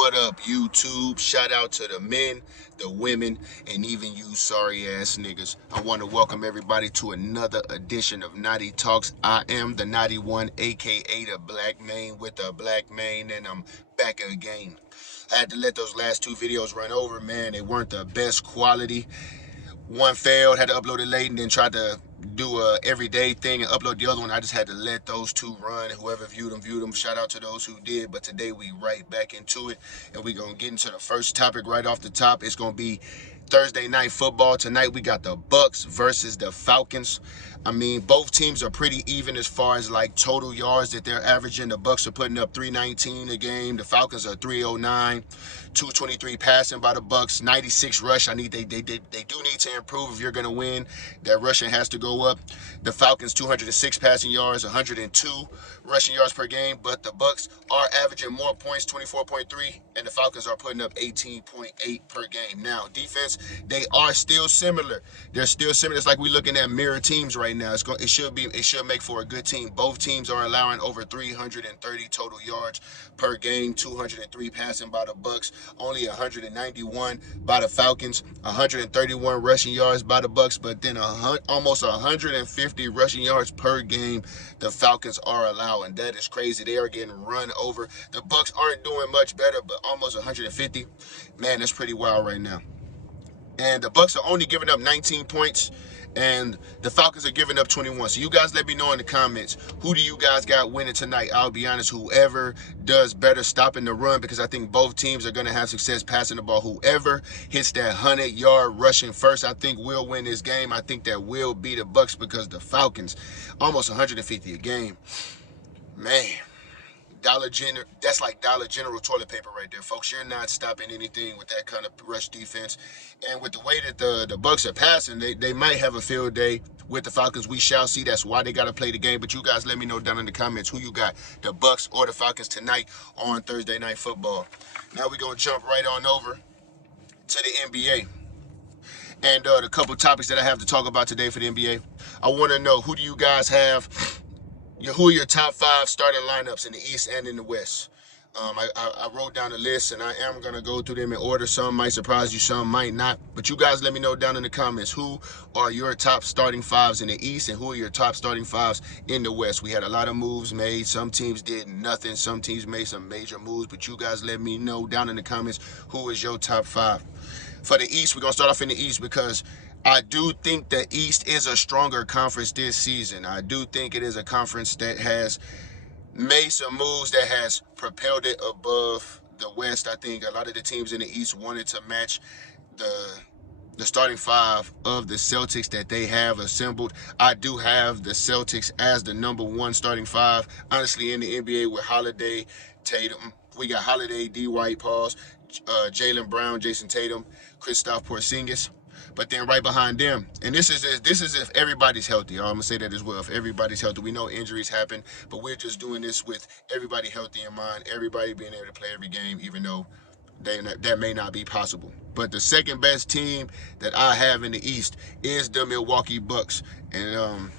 What up, YouTube? Shout out to the men, the women, and even you sorry ass niggas. I want to welcome everybody to another edition of Knotty Talks. I am the Knotty One, aka the Black Mane with the Black Mane, and I'm back again. I had to let those last two videos run over, man. They weren't the best quality. One failed, had to upload it late, and then tried to do a everyday thing and upload the other one. I just had to let those two run. Whoever viewed them. Shout out to those who did. But today we right back into it, and we gonna get into the first topic right off the top. It's gonna be Thursday night football. Tonight we got the Bucks versus the Falcons. I mean, both teams are pretty even as far as like total yards that they're averaging. The Bucks are putting up 319 a game. The Falcons are 309. 223 passing by the Bucks, 96 rush. They do need to improve if you're gonna win. That rushing has to go up. The Falcons 206 passing yards, 102 rushing yards per game, but the Bucks are averaging more points, 24.3, and the Falcons are putting up 18.8 per game. Now, defense, they are still similar. They're still similar. It's like we're looking at mirror teams right now. It should make for a good team. Both teams are allowing over 330 total yards per game, 203 passing by the Bucks, only 191 by the Falcons, 131 rushing yards by the Bucks, but then almost 150 rushing yards per game the Falcons are allowing. That is crazy. They are getting run over. The Bucks aren't doing much better, but almost 150. Man, that's pretty wild right now. And the Bucks are only giving up 19 points, and the Falcons are giving up 21. So you guys let me know in the comments, who do you guys got winning tonight? I'll be honest, whoever does better stopping the run, because I think both teams are going to have success passing the ball. Whoever hits that 100-yard rushing first, I think will win this game. I think that will be the Bucks, because the Falcons, almost 150 a game. Man. That's like Dollar General toilet paper right there, folks. You're not stopping anything with that kind of rush defense. And with the way that the Bucks are passing, they might have a field day with the Falcons. We shall see. That's why they got to play the game. But you guys let me know down in the comments who you got, the Bucks or the Falcons tonight on Thursday Night Football. Now we're going to jump right on over to the NBA. And the couple topics that I have to talk about today for the NBA. I want to know, who do you guys have? Who are your top 5 starting lineups in the East and in the West? I wrote down a list, and I am going to go through them in order. Some might surprise you, some might not. But you guys let me know down in the comments, who are your top starting 5s in the East and who are your top starting 5s in the West? We had a lot of moves made. Some teams did nothing. Some teams made some major moves. But you guys let me know down in the comments, who is your top 5. For the East, we're going to start off in the East because I do think the East is a stronger conference this season. I do think it is a conference that has made some moves that has propelled it above the West. I think a lot of the teams in the East wanted to match the starting 5 of the Celtics that they have assembled. I do have the Celtics as the number 1 starting 5. Honestly, in the NBA with Holiday, Tatum, we got Holiday, D. White, Pauls, Jaylen Brown, Jason Tatum, Kristaps Porzingis. But then right behind them, and this is if everybody's healthy. I'm gonna say that as well. If everybody's healthy, we know injuries happen, but we're just doing this with everybody healthy in mind. Everybody being able to play every game, even though that may not be possible. But the second best team that I have in the East is the Milwaukee Bucks, and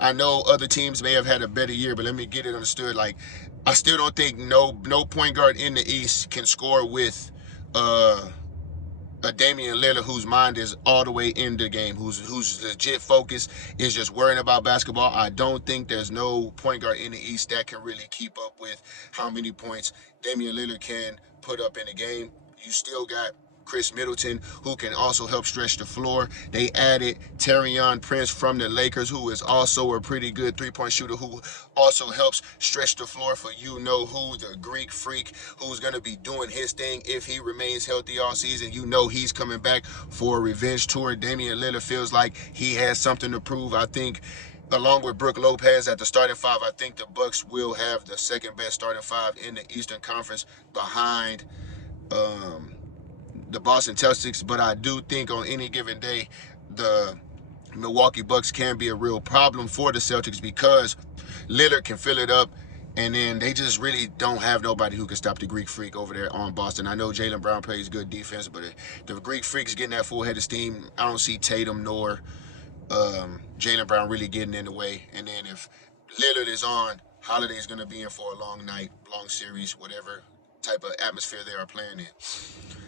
I know other teams may have had a better year, but let me get it understood. Like, I still don't think no point guard in the East can score with a Damian Lillard whose mind is all the way in the game, who's legit focused, is just worrying about basketball. I don't think there's no point guard in the East that can really keep up with how many points Damian Lillard can put up in a game. You still got Chris Middleton, who can also help stretch the floor. They added Taurean Prince from the Lakers, who is also a pretty good three-point shooter, who also helps stretch the floor for you-know-who, the Greek freak, who's going to be doing his thing if he remains healthy all season. You know he's coming back for a revenge tour. Damian Lillard feels like he has something to prove. I think, along with Brook Lopez at the starting 5, I think the Bucks will have the second best starting 5 in the Eastern Conference behind the Boston Celtics. But I do think on any given day, the Milwaukee Bucks can be a real problem for the Celtics, because Lillard can fill it up, and then they just really don't have nobody who can stop the Greek freak over there on Boston. I know Jaylen Brown plays good defense, but the Greek freak's getting that full head of steam. I don't see Tatum nor Jaylen Brown really getting in the way. And then if Lillard is on, Holiday's going to be in for a long night, long series, whatever type of atmosphere they are playing in.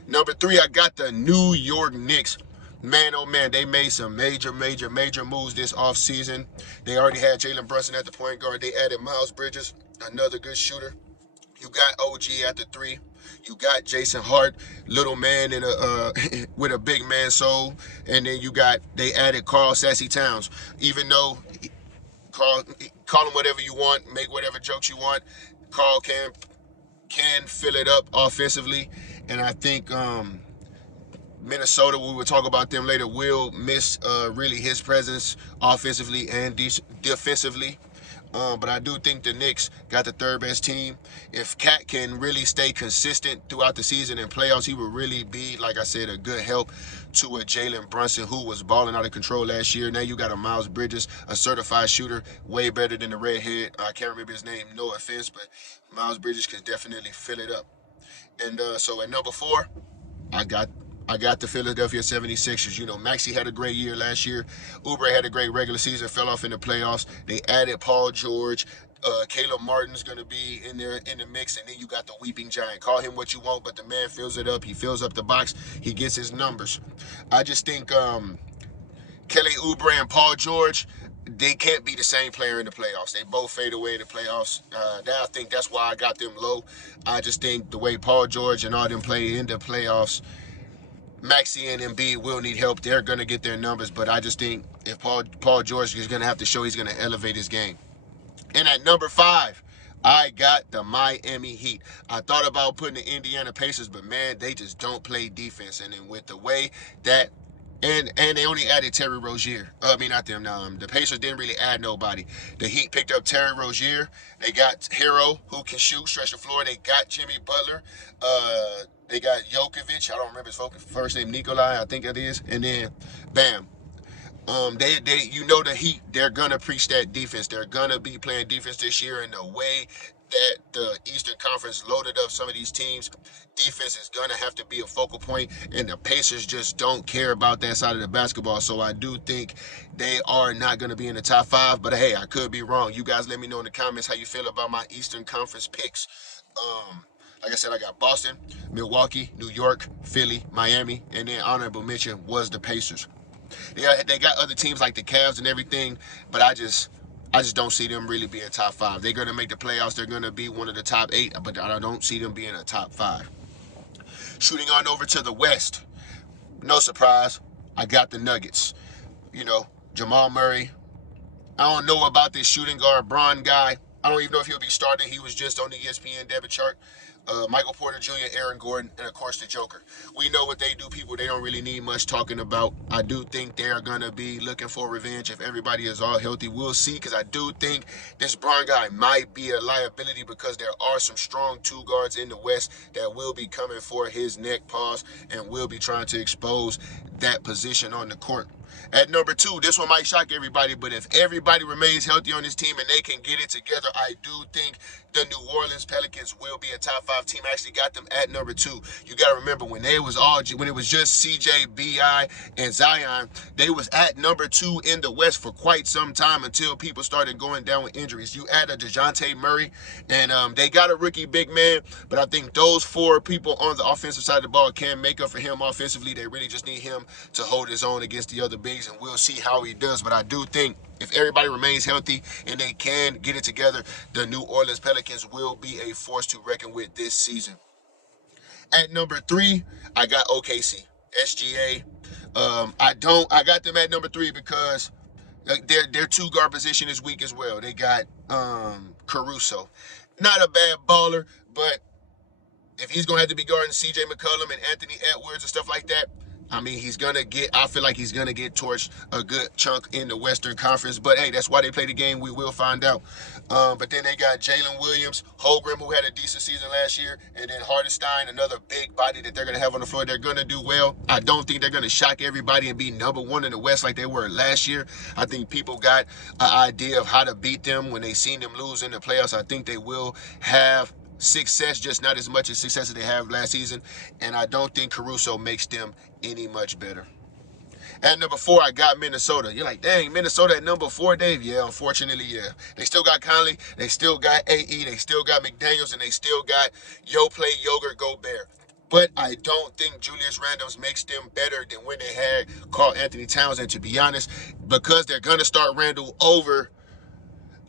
Number 3, I got the New York Knicks. Man, oh man, they made some major moves this offseason. They already had Jalen Brunson at the point guard. They added Miles Bridges, another good shooter. You got OG at the 3. You got Jason Hart, little man in a with a big man soul, and then they added Carl Sassy Towns. Even though call him whatever you want, make whatever jokes you want, Carl can fill it up offensively, and I think Minnesota, we will talk about them later, will miss really his presence offensively and defensively. But I do think the Knicks got the third best team. If Cat can really stay consistent throughout the season and playoffs, he will really be, like I said, a good help to a Jalen Brunson who was balling out of control last year. Now you got a Miles Bridges, a certified shooter, way better than the redhead. I can't remember his name, no offense, but Miles Bridges can definitely fill it up. And so at number 4, I got the Philadelphia 76ers. You know, Maxey had a great year last year. Oubre had a great regular season, fell off in the playoffs. They added Paul George. Caleb Martin's going to be in there in the mix. And then you got the Weeping Giant. Call him what you want, but the man fills it up. He fills up the box. He gets his numbers. I just think Kelly Oubre and Paul George, they can't be the same player in the playoffs. They both fade away in the playoffs. I think that's why I got them low. I just think the way Paul George and all them play in the playoffs, Maxey and Embiid will need help. They're going to get their numbers, but I just think if Paul George is going to have to show he's going to elevate his game. And at number 5, I got the Miami Heat. I thought about putting the Indiana Pacers, but man, they just don't play defense. And then with the way that and they only added Terry Rozier. Not them. The Pacers didn't really add nobody. The Heat picked up Terry Rozier. They got Hero, who can shoot, stretch the floor. They got Jimmy Butler. They got Jokovic. I don't remember his first name, Nikolai, I think that is. And then, bam. The Heat, they're going to preach that defense. They're going to be playing defense this year, in the way that the Eastern Conference loaded up some of these teams, defense is going to have to be a focal point, and the Pacers just don't care about that side of the basketball. So I do think they are not going to be in the top 5, but hey, I could be wrong. You guys let me know in the comments how you feel about my Eastern Conference picks. Like I said, I got Boston, Milwaukee, New York, Philly, Miami, and then honorable mention was the Pacers. They got other teams like the Cavs and everything, but I just don't see them really being top 5. They're going to make the playoffs. They're going to be one of the top 8, but I don't see them being a top 5. Shooting on over to the West, no surprise, I got the Nuggets. Jamal Murray. I don't know about this shooting guard Bron guy. I don't even know if he'll be starting. He was just on the ESPN depth chart. Michael Porter Jr., Aaron Gordon, and of course the Joker. We know what they do, people. They don't really need much talking about. I do think they're going to be looking for revenge if everybody is all healthy. We'll see, because I do think this Bron guy might be a liability, because there are some strong 2 guards in the West that will be coming for his neck, pause, and will be trying to expose that position on the court. At number 2, this one might shock everybody, but if everybody remains healthy on this team and they can get it together, I do think the New Orleans Pelicans will be a top 5 team. I actually got them at number 2. You got to remember, when it was just CJ, BI, and Zion, they was at number 2 in the West for quite some time, until people started going down with injuries. You add a DeJounte Murray, and they got a rookie big man, but I think those 4 people on the offensive side of the ball can make up for him offensively. They really just need him to hold his own against the other bigs, and we'll see how he does. But I do think if everybody remains healthy and they can get it together, the New Orleans Pelicans will be a force to reckon with this season. At number 3, I got OKC, SGA. I got them at number 3 because their 2 guard position is weak as well. They got Caruso, not a bad baller, but if he's gonna have to be guarding CJ McCollum and Anthony Edwards and stuff like that, I feel like he's going to get torched a good chunk in the Western Conference. But, hey, that's why they play the game. We will find out. But then they got Jalen Williams, Holmgren, who had a decent season last year, and then Hartenstein, another big body that they're going to have on the floor. They're going to do well. I don't think they're going to shock everybody and be number 1 in the West like they were last year. I think people got an idea of how to beat them when they seen them lose in the playoffs. I think they will have success, just not as much as success as they have last season, and I don't think Caruso makes them any much better. At number 4, I got Minnesota. You're like, dang, Minnesota at number 4, Dave? Yeah, unfortunately, yeah. They still got Conley, they still got AE, they still got McDaniels, and they still got Play Yogurt Gobert. But I don't think Julius Randle makes them better than when they had Karl Anthony Towns. And to be honest, because they're going to start Randle over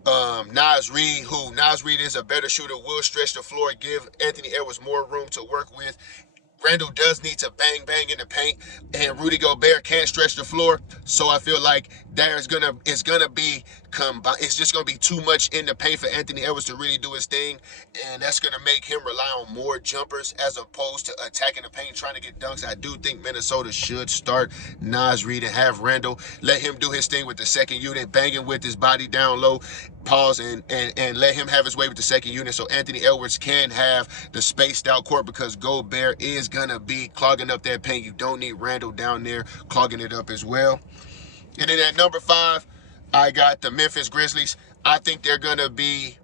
Naz Reid, who Naz Reid is a better shooter, will stretch the floor, give Anthony Edwards more room to work with. Randle does need to bang in the paint, and Rudy Gobert can't stretch the floor. So I feel like it's gonna be combined. It's just gonna be too much in the paint for Anthony Edwards to really do his thing, and that's gonna make him rely on more jumpers as opposed to attacking the paint, trying to get dunks. I do think Minnesota should start Naz Reid and have Randle let him do his thing with the second unit, banging with his body down low. Pause and let him have his way with the second unit so Anthony Edwards can have the spaced out court, because Gobert is going to be clogging up that paint. You don't need Randle down there clogging it up as well. And then at number 5, I got the Memphis Grizzlies. I think they're going to be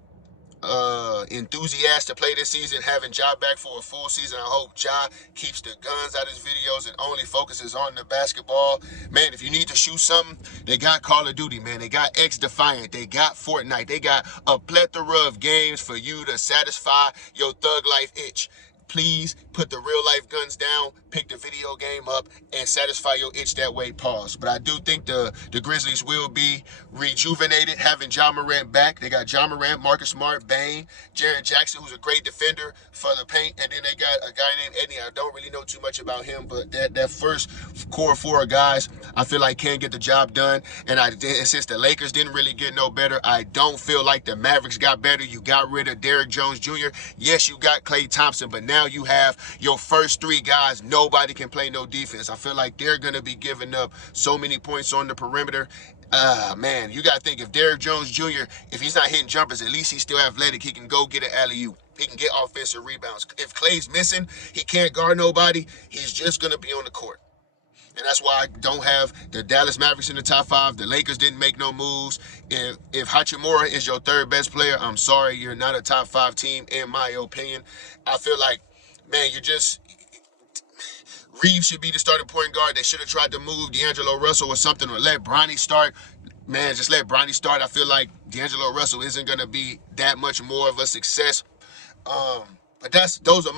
enthusiastic to play this season, having Ja back for a full season. I hope Ja keeps the guns out of his videos and only focuses on the basketball. Man, if you need to shoot something, they got Call of Duty, man. They got X-Defiant. They got Fortnite. They got a plethora of games for you to satisfy your thug life itch. Please put the real life guns down, pick the video game up, and satisfy your itch that way. Pause. But I do think the Grizzlies will be rejuvenated, having Ja Morant back. They got Ja Morant, Marcus Smart, Bane, Jaren Jackson, who's a great defender for the paint, and then they got a guy named Eddie. I don't really know too much about him, but that first core 4 guys, I feel like can get the job done. And since the Lakers didn't really get no better, I don't feel like the Mavericks got better. You got rid of Derrick Jones Jr. Yes, you got Klay Thompson, but now you have your first 3 guys. Nobody can play no defense. I feel like they're going to be giving up so many points on the perimeter. Man, you got to think, if Derrick Jones Jr., if he's not hitting jumpers, at least he's still athletic. He can go get an alley-oop. He can get offensive rebounds. If Klay's missing, he can't guard nobody. He's just going to be on the court. And that's why I don't have the Dallas Mavericks in the top 5. The Lakers didn't make no moves. If Hachimura is your 3rd best player, I'm sorry, you're not a top 5 team, in my opinion. I feel like, man, Reeves should be the starting point guard. They should have tried to move D'Angelo Russell or something, or let Bronny start. Man, just let Bronny start. I feel like D'Angelo Russell isn't going to be that much more of a success. But those are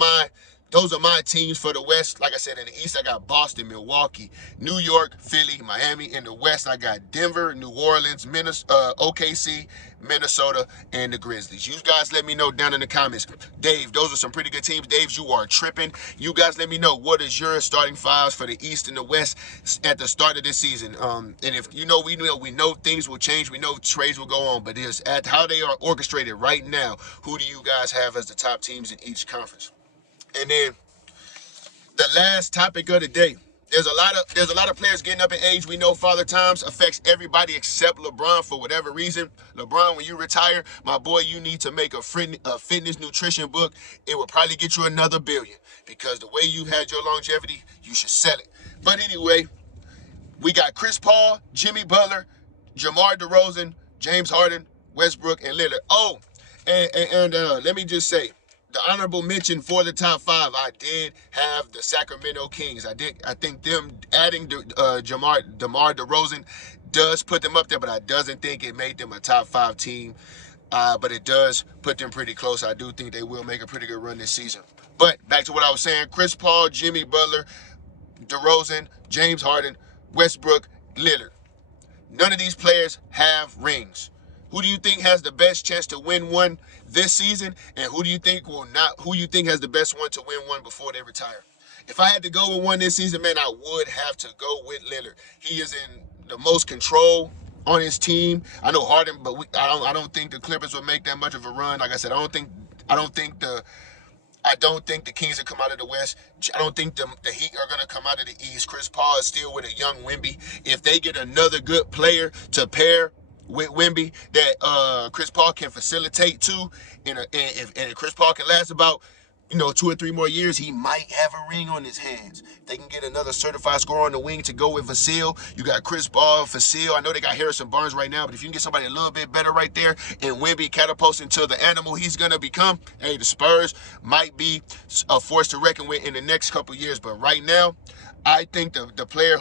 my teams for the West. Like I said, in the East, I got Boston, Milwaukee, New York, Philly, Miami. In the West, I got Denver, New Orleans, OKC, Minnesota, and the Grizzlies. You guys let me know down in the comments. Dave, those are some pretty good teams. Dave, you are tripping. You guys let me know, what is your starting 5s for the East and the West at the start of this season? And if we know things will change. We know trades will go on. But it's at how they are orchestrated right now. Who do you guys have as the top teams in each conference? And then the last topic of the day. There's a lot of players getting up in age. We know Father Times affects everybody except LeBron for whatever reason. LeBron, when you retire, my boy, you need to make a fitness nutrition book. It will probably get you another $1 billion, because the way you had your longevity, you should sell it. But anyway, we got Chris Paul, Jimmy Butler, DeMar DeRozan, James Harden, Westbrook, and Lillard. Oh, and let me just say, the honorable mention for the top 5, I did have the Sacramento Kings. I think them adding DeMar DeRozan does put them up there, but I doesn't think it made them a top 5 team. But it does put them pretty close. I do think they will make a pretty good run this season. But back to what I was saying, Chris Paul, Jimmy Butler, DeRozan, James Harden, Westbrook, Lillard. None of these players have rings. Who do you think has the best chance to win one this season? And who do you think will not? Who you think has the best one to win one before they retire? If I had to go with one this season, man, I would have to go with Lillard. He is in the most control on his team. I know Harden, but I don't think the Clippers would make that much of a run. Like I said, I don't think the Kings will come out of the West. I don't think the Heat are going to come out of the East. Chris Paul is still with a young Wemby. If they get another good player to pair with Wemby that Chris Paul can facilitate too, and if Chris Paul can last about 2 or 3 more years, he might have a ring on his hands. If they can get another certified scorer on the wing to go with Vasil. You got Chris Paul, Vasil. I know they got Harrison Barnes right now, but if you can get somebody a little bit better right there, and Wemby catapults into the animal he's gonna become, hey, the Spurs might be a force to reckon with in the next couple years. But right now, I think the player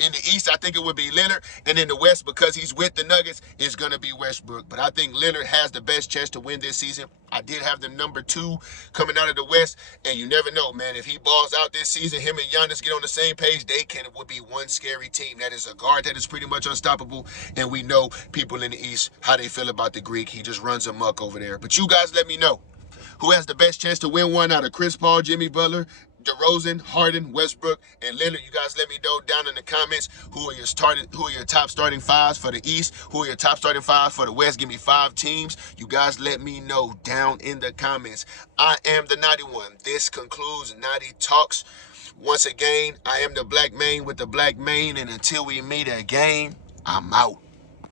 In the East, I think it would be Leonard. And in the West, because he's with the Nuggets, it's going to be Westbrook. But I think Leonard has the best chance to win this season. I did have them number 2 coming out of the West. And you never know, man. If he balls out this season, him and Giannis get on the same page, would be one scary team. That is a guard that is pretty much unstoppable. And we know people in the East, how they feel about the Greek. He just runs amok over there. But you guys let me know. Who has the best chance to win one out of Chris Paul, Jimmy Butler, DeRozan, Harden, Westbrook, and Leonard? You guys let me know down in the comments who are your top starting 5s for the East, who are your top starting 5 for the West. Give me 5 teams. You guys let me know down in the comments. I am the Knotty One. This concludes Knotty Talks. Once again, I am the black man with the black mane, and until we meet again, I'm out.